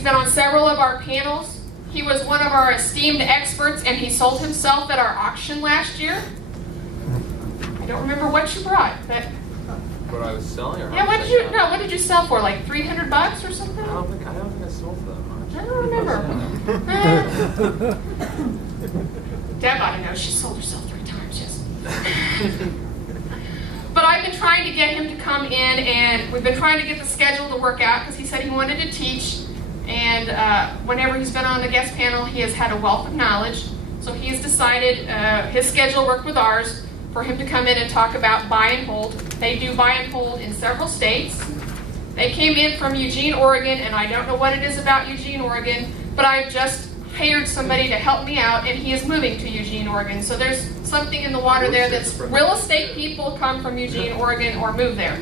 He's been on several of our panels. He was one of our esteemed experts, and he sold himself at our auction last year. I don't remember what you brought, but what I was selling, or yeah, what did you sell for? Like $300 or something? I don't think I sold for that much. I don't remember. Deb ought to know. She sold herself 3 times, yes. But I've been trying to get him to come in, and we've been trying to get the schedule to work out because he said he wanted to teach. And whenever he's been on the guest panel, he has had a wealth of knowledge. So he has decided his schedule worked with ours for him to come in and talk about buy and hold. They do buy and hold in several states. They came in from Eugene, Oregon, and I don't know what it is about Eugene, Oregon, but I've just hired somebody to help me out, and he is moving to Eugene, Oregon. So there's something in the water there that's real estate people come from Eugene, Oregon, or move there.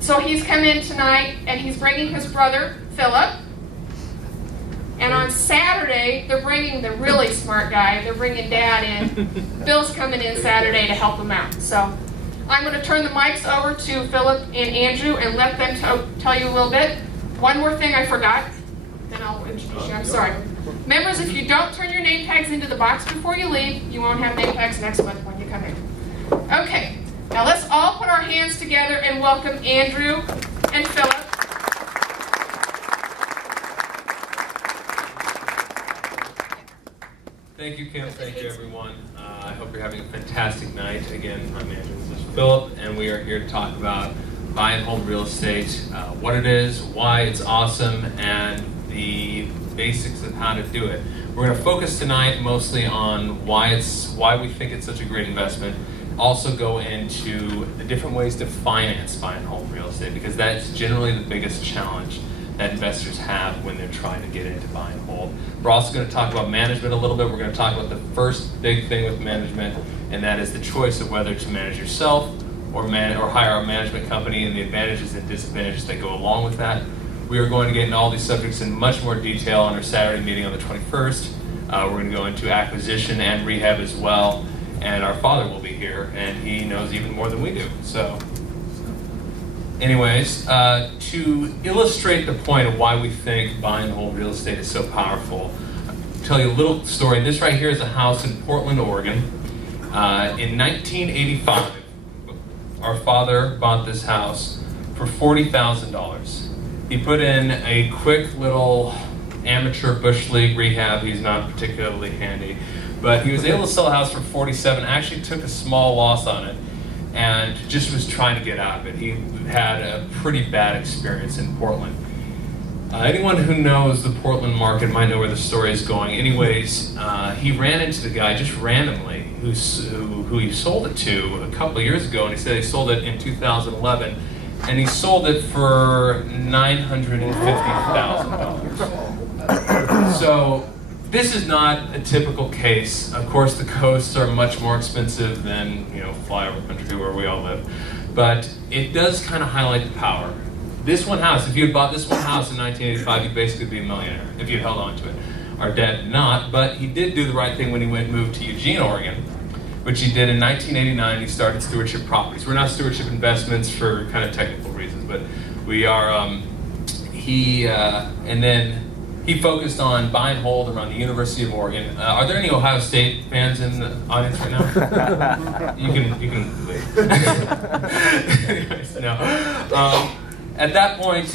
So he's come in tonight, and he's bringing his brother, Philip. And on Saturday, they're bringing the really smart guy. They're bringing Dad in. Bill's coming in Saturday to help him out. So I'm going to turn the mics over to Philip and Andrew and let them tell you a little bit. One more thing I forgot, then I'll introduce you. I'm sorry. Members, if you don't turn your name tags into the box before you leave, you won't have name tags next month when you come in. Okay, now let's all put our hands together and welcome Andrew and Philip. Thank you, Kim. Thank you, everyone. I hope you're having a fantastic night. Again, I'm Andrew. This is Philip, and we are here to talk about buy and hold real estate, what it is, why it's awesome, and the basics of how to do it. We're going to focus tonight mostly on why we think it's such a great investment. Also go into the different ways to finance buy and hold real estate, because that's generally the biggest challenge that investors have when they're trying to get into buy and hold. We're also going to talk about management a little bit. We're going to talk about the first big thing with management, and that is the choice of whether to manage yourself or hire a management company, and the advantages and disadvantages that go along with that. We are going to get into all these subjects in much more detail on our Saturday meeting on the 21st. We're going to go into acquisition and rehab as well, and our father will be here, and he knows even more than we do. So, anyways, to illustrate the point of why we think buy and hold real estate is so powerful, I'll tell you a little story. This right here is a house in Portland, Oregon. In 1985, our father bought this house for $40,000. He put in a quick little amateur bush league rehab. He's not particularly handy, but he was able to sell a house for $47,000. Actually took a small loss on it, and just was trying to get out of it. He had a pretty bad experience in Portland. Anyone who knows the Portland market might know where the story is going. Anyways, he ran into the guy just randomly who he sold it to a couple of years ago, and he said he sold it in 2011, and he sold it for $950,000. So this is not a typical case. Of course, the coasts are much more expensive than, flyover country where we all live. But it does kind of highlight the power. This one house, if you had bought this one house in 1985, you'd basically be a millionaire if you held on to it. Our dad did not, but he did do the right thing when he moved to Eugene, Oregon, which he did in 1989. He started Stewardship Properties. We're not Stewardship Investments for kind of technical reasons, but we are, and then he focused on buy and hold around the University of Oregon. Are there any Ohio State fans in the audience right now? You can leave. Anyways, no. At that point,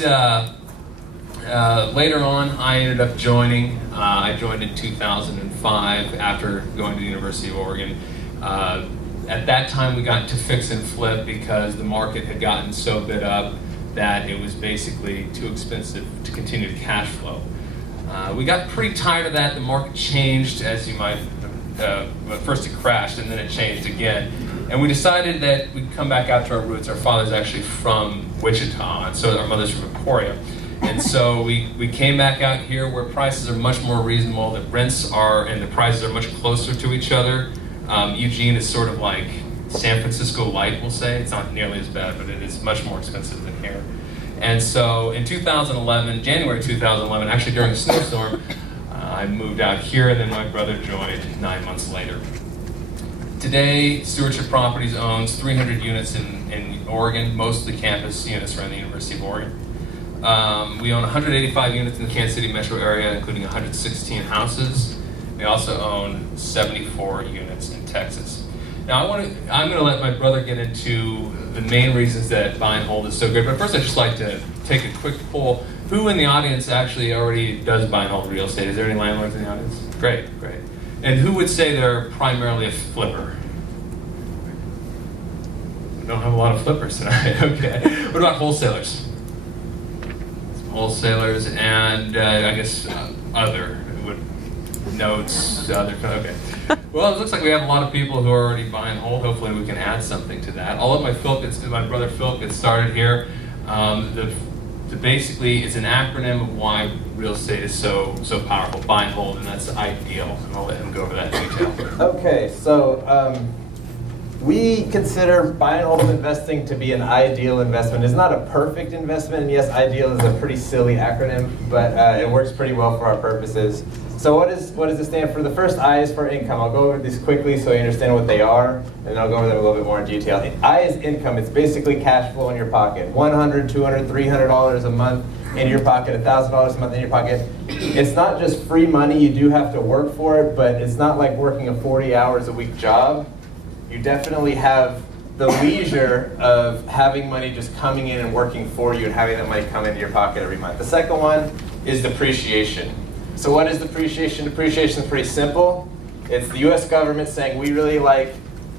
later on, I ended up joining. I joined in 2005 after going to the University of Oregon. At that time, we got to fix and flip because the market had gotten so bid up that it was basically too expensive to continue to cash flow. We got pretty tired of that. The market changed, as you might, first it crashed and then it changed again. And we decided that we'd come back out to our roots. Our father's actually from Wichita, and so our mother's from Emporia. And so we came back out here where prices are much more reasonable, the rents are, and the prices are much closer to each other. Eugene is sort of like San Francisco light, we'll say. It's not nearly as bad, but it is much more expensive than here. And so in 2011, January 2011, actually during a snowstorm, I moved out here, and then my brother joined 9 months later. Today, Stewardship Properties owns 300 units in Oregon, mostly campus units around the University of Oregon. We own 185 units in the Kansas City metro area, including 116 houses. We also own 74 units in Texas. Now, I'm going to let my brother get into the main reasons that buy and hold is so good. But first, I'd just like to take a quick poll. Who in the audience actually already does buy and hold real estate? Is there any landlords in the audience? Great. And who would say they're primarily a flipper? We don't have a lot of flippers tonight. Okay. What about wholesalers? Wholesalers and I guess other notes, other. Okay. Well, it looks like we have a lot of people who are already buy and hold. Hopefully, we can add something to that. I'll let my brother Phil get started here. Basically, it's an acronym of why real estate is so powerful. Buy and hold, and that's ideal. And I'll let him go over that in detail. Okay, so we consider buy and hold investing to be an ideal investment. It's not a perfect investment, and yes, ideal is a pretty silly acronym, but it works pretty well for our purposes. So what does it stand for? The first I is for income. I'll go over these quickly so you understand what they are, and then I'll go over them a little bit more in detail. I is income. It's basically cash flow in your pocket. $100, $200, $300 a month in your pocket, $1,000 a month in your pocket. It's not just free money. You do have to work for it, but it's not like working a 40 hours a week job. You definitely have the leisure of having money just coming in and working for you and having that money come into your pocket every month. The second one is depreciation. So what is depreciation? Depreciation is pretty simple. It's the US government saying, we really like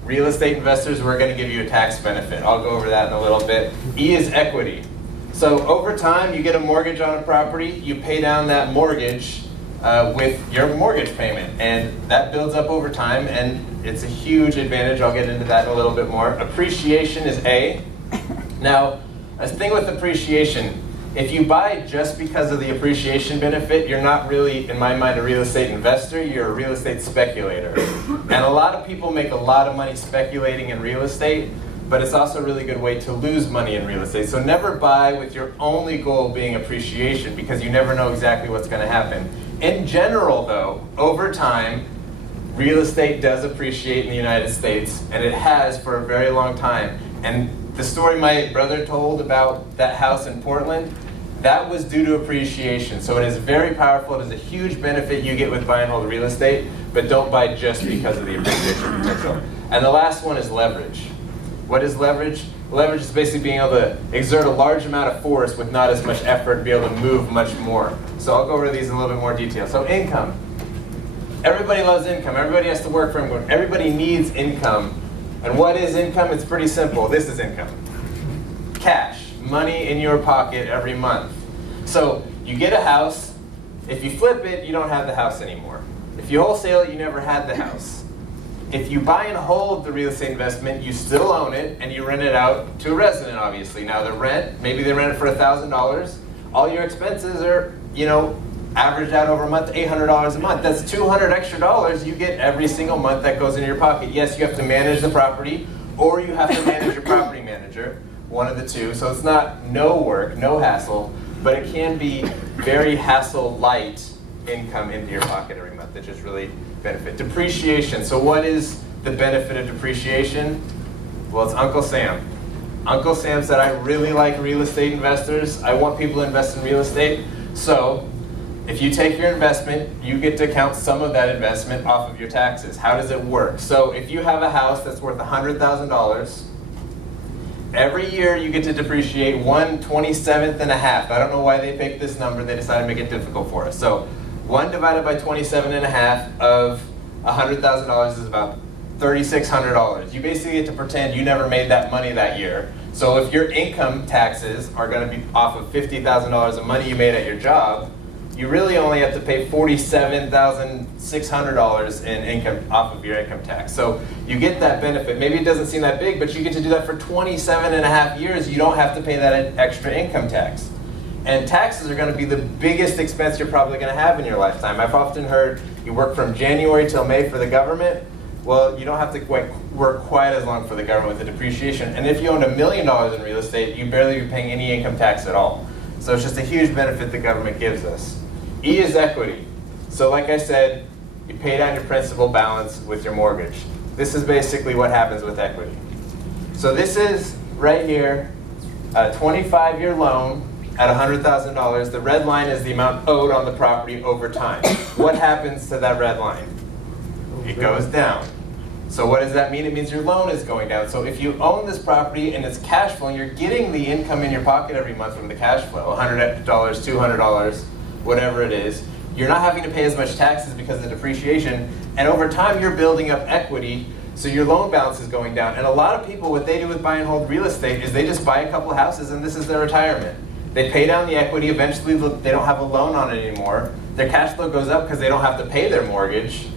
real estate investors, we're going to give you a tax benefit. I'll go over that in a little bit. E is equity. So over time, you get a mortgage on a property, you pay down that mortgage with your mortgage payment, and that builds up over time, and it's a huge advantage. I'll get into that in a little bit more. Appreciation is A. Now, a thing with appreciation, if you buy just because of the appreciation benefit, you're not really, in my mind, a real estate investor, you're a real estate speculator. And a lot of people make a lot of money speculating in real estate, but it's also a really good way to lose money in real estate. So never buy with your only goal being appreciation, because you never know exactly what's going to happen. In general, though, over time, real estate does appreciate in the United States, and it has for a very long time. And the story my brother told about that house in Portland, that was due to appreciation. So it is very powerful. It is a huge benefit you get with buy and hold real estate, but don't buy just because of the appreciation potential. And the last one is leverage. What is leverage? Leverage is basically being able to exert a large amount of force with not as much effort and be able to move much more. So I'll go over these in a little bit more detail. So income. Everybody loves income. Everybody has to work for income. Everybody needs income. And what is income? It's pretty simple. This is income. Cash. Money in your pocket every month. So you get a house. If you flip it, you don't have the house anymore. If you wholesale it, you never had the house. If you buy and hold the real estate investment, you still own it, and you rent it out to a resident, obviously. Now the rent, maybe they rent it for $1,000. All your expenses are, averaged out over a month, $800 a month. That's $200 extra dollars you get every single month that goes into your pocket. Yes, you have to manage the property, or you have to manage your property manager, one of the two. So it's not no work, no hassle, but it can be very hassle-light income into your pocket every month that just really benefit. Depreciation. So what is the benefit of depreciation? Well, it's Uncle Sam. Uncle Sam said, I really like real estate investors. I want people to invest in real estate. So if you take your investment, you get to count some of that investment off of your taxes. How does it work? So if you have a house that's worth $100,000, every year you get to depreciate 1/27th and a half. I don't know why they picked this number. They decided to make it difficult for us. So 1 divided by 27 and a half of $100,000 is about $3,600. You basically get to pretend you never made that money that year. So if your income taxes are going to be off of $50,000 of money you made at your job, you really only have to pay $47,600 in income off of your income tax. So you get that benefit. Maybe it doesn't seem that big, but you get to do that for 27 and a half years. You don't have to pay that extra income tax. And taxes are going to be the biggest expense you're probably going to have in your lifetime. I've often heard you work from January till May for the government. Well, you don't have to work quite as long for the government with the depreciation. And if you own $1 million in real estate, you barely be paying any income tax at all. So it's just a huge benefit the government gives us. E is equity. So like I said, you pay down your principal balance with your mortgage. This is basically what happens with equity. So this is right here, a 25-year loan at $100,000. The red line is the amount owed on the property over time. What happens to that red line? It goes down. So what does that mean? It means your loan is going down. So if you own this property and it's cash flowing, you're getting the income in your pocket every month from the cash flow, $100, $200, whatever it is. You're not having to pay as much taxes because of depreciation, and over time you're building up equity, so your loan balance is going down. And a lot of people, what they do with buy and hold real estate is they just buy a couple of houses and this is their retirement. They pay down the equity, eventually they don't have a loan on it anymore. Their cash flow goes up because they don't have to pay their mortgage.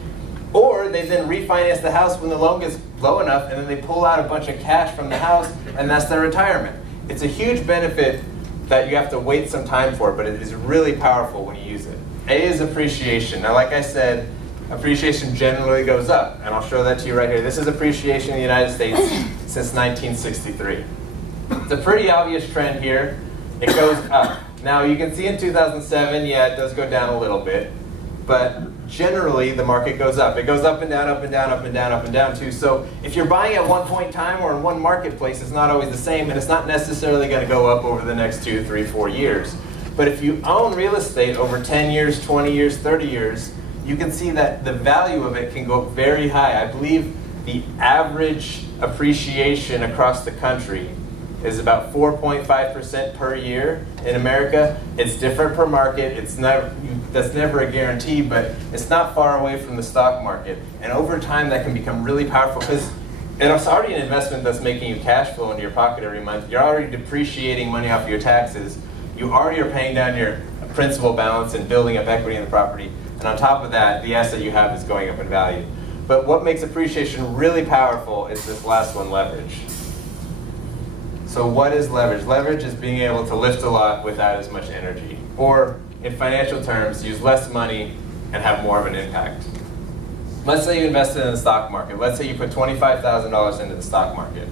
Or they then refinance the house when the loan gets low enough, and then they pull out a bunch of cash from the house, and that's their retirement. It's a huge benefit that you have to wait some time for, but it is really powerful when you use it. A is appreciation. Now, like I said, appreciation generally goes up, and I'll show that to you right here. This is appreciation in the United States since 1963. It's a pretty obvious trend here. It goes up. Now, you can see in 2007, yeah, it does go down a little bit, but generally the market goes up. It goes up and down, up and down, up and down, up and down too. So if you're buying at one point in time or in one marketplace, it's not always the same, and it's not necessarily going to go up over the next 2, 3, 4 years. But if you own real estate over 10 years, 20 years, 30 years, you can see that the value of it can go up very high. I believe the average appreciation across the country is about 4.5% per year in America. It's different per market. That's never a guarantee, but it's not far away from the stock market. And over time, that can become really powerful because it's already an investment that's making you cash flow into your pocket every month. You're already depreciating money off of your taxes. You already are paying down your principal balance and building up equity in the property. And on top of that, the asset you have is going up in value. But what makes appreciation really powerful is this last one, leverage. So what is leverage? Leverage is being able to lift a lot without as much energy. Or in financial terms, use less money and have more of an impact. Let's say you invested in the stock market. Let's say you put $25,000 into the stock market.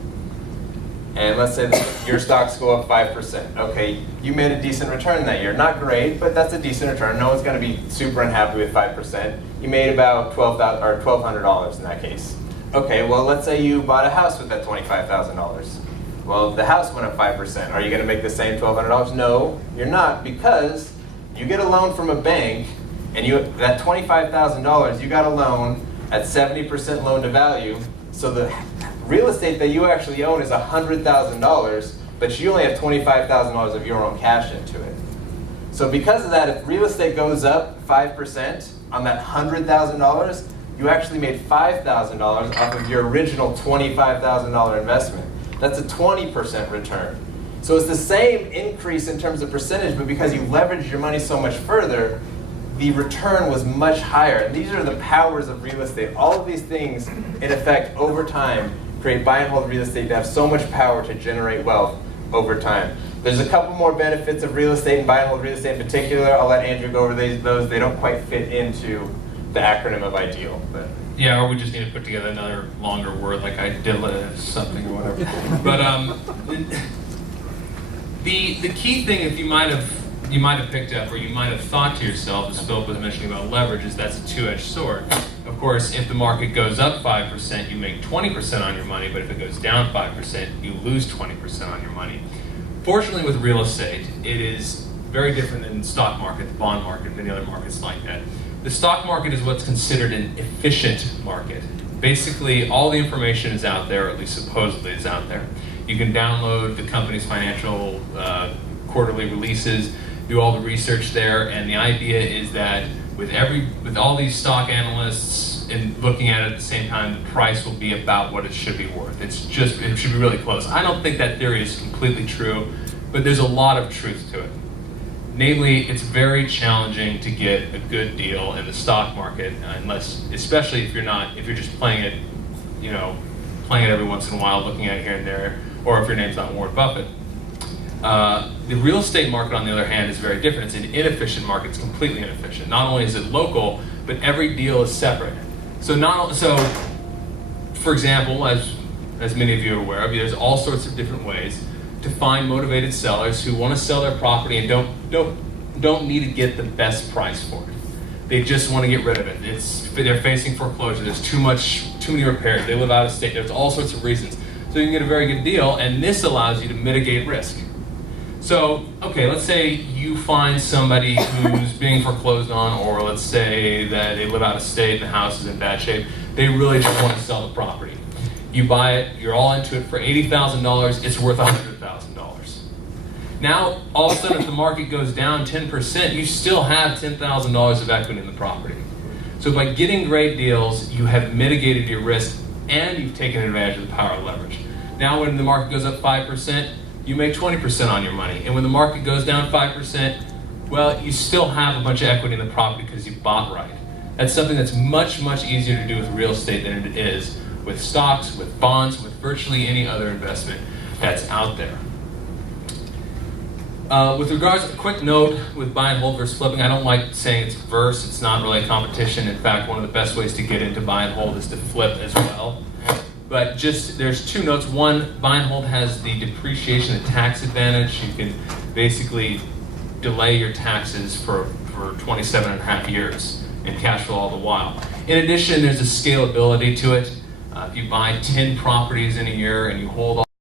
And let's say that your stocks go up 5%. Okay, you made a decent return that year. Not great, but that's a decent return. No one's going to be super unhappy with 5%. You made about $1,200 in that case. Okay, well, let's say you bought a house with that $25,000. Well, the house went up 5%. Are you going to make the same $1,200? No, you're not, because you get a loan from a bank, and that $25,000, you got a loan at 70% loan to value, so the real estate that you actually own is $100,000, but you only have $25,000 of your own cash into it. So because of that, if real estate goes up 5% on that $100,000, you actually made $5,000 off of your original $25,000 investment. That's a 20% return. So it's the same increase in terms of percentage, but because you leveraged your money so much further, the return was much higher. And these are the powers of real estate. All of these things, in effect, over time, create buy and hold real estate to have so much power to generate wealth over time. There's a couple more benefits of real estate and buy and hold real estate in particular. I'll let Andrew go over those. They don't quite fit into the acronym of IDEAL. But. Yeah, or we just need to put together another longer word like IDEAL something or whatever. But the key thing, if you might have picked up or you might have thought to yourself, as Philip was mentioning about leverage, is that's a two-edged sword. Of course, if the market goes up 5%, you make 20% on your money, but if it goes down 5%, you lose 20% on your money. Fortunately, with real estate, it is very different than the stock market, the bond market, many other markets like that. The stock market is what's considered an efficient market. Basically, all the information is out there, or at least supposedly is out there. You can download the company's financial quarterly releases, do all the research there, and the idea is that with all these stock analysts and looking at it at the same time, the price will be about what it should be worth. It should be really close. I don't think that theory is completely true, but there's a lot of truth to it. Namely, it's very challenging to get a good deal in the stock market, especially if you're just playing it every once in a while, looking at it here and there, or if your name's not Warren Buffett. The real estate market, on the other hand, is very different. It's an inefficient market. It's completely inefficient. Not only is it local, but every deal is separate. So, for example, as many of you are aware of, there's all sorts of different ways to find motivated sellers who want to sell their property and don't need to get the best price for it. They just want to get rid of it. They're facing foreclosure. There's too many repairs. They live out of state. There's all sorts of reasons. So you can get a very good deal, and this allows you to mitigate risk. So, okay, let's say you find somebody who's being foreclosed on, or let's say that they live out of state and the house is in bad shape. They really just want to sell the property. You buy it, you're all into it for $80,000, it's worth $100,000. Now, all of a sudden, if the market goes down 10%, you still have $10,000 of equity in the property. So by getting great deals, you have mitigated your risk and you've taken advantage of the power of leverage. Now, when the market goes up 5%, you make 20% on your money. And when the market goes down 5%, well, you still have a bunch of equity in the property because you bought right. That's something that's much, much easier to do with real estate than it is with stocks, with bonds, with virtually any other investment that's out there. With regards to a quick note with buy and hold versus flipping, I don't like saying it's verse. It's not really a competition. In fact, one of the best ways to get into buy and hold is to flip as well. But just, there's two notes. One, buy and hold has the depreciation, the tax advantage. You can basically delay your taxes for 27 and a half years and cash flow all the while. In addition, there's a scalability to it. If you buy 10 properties in a year and you hold all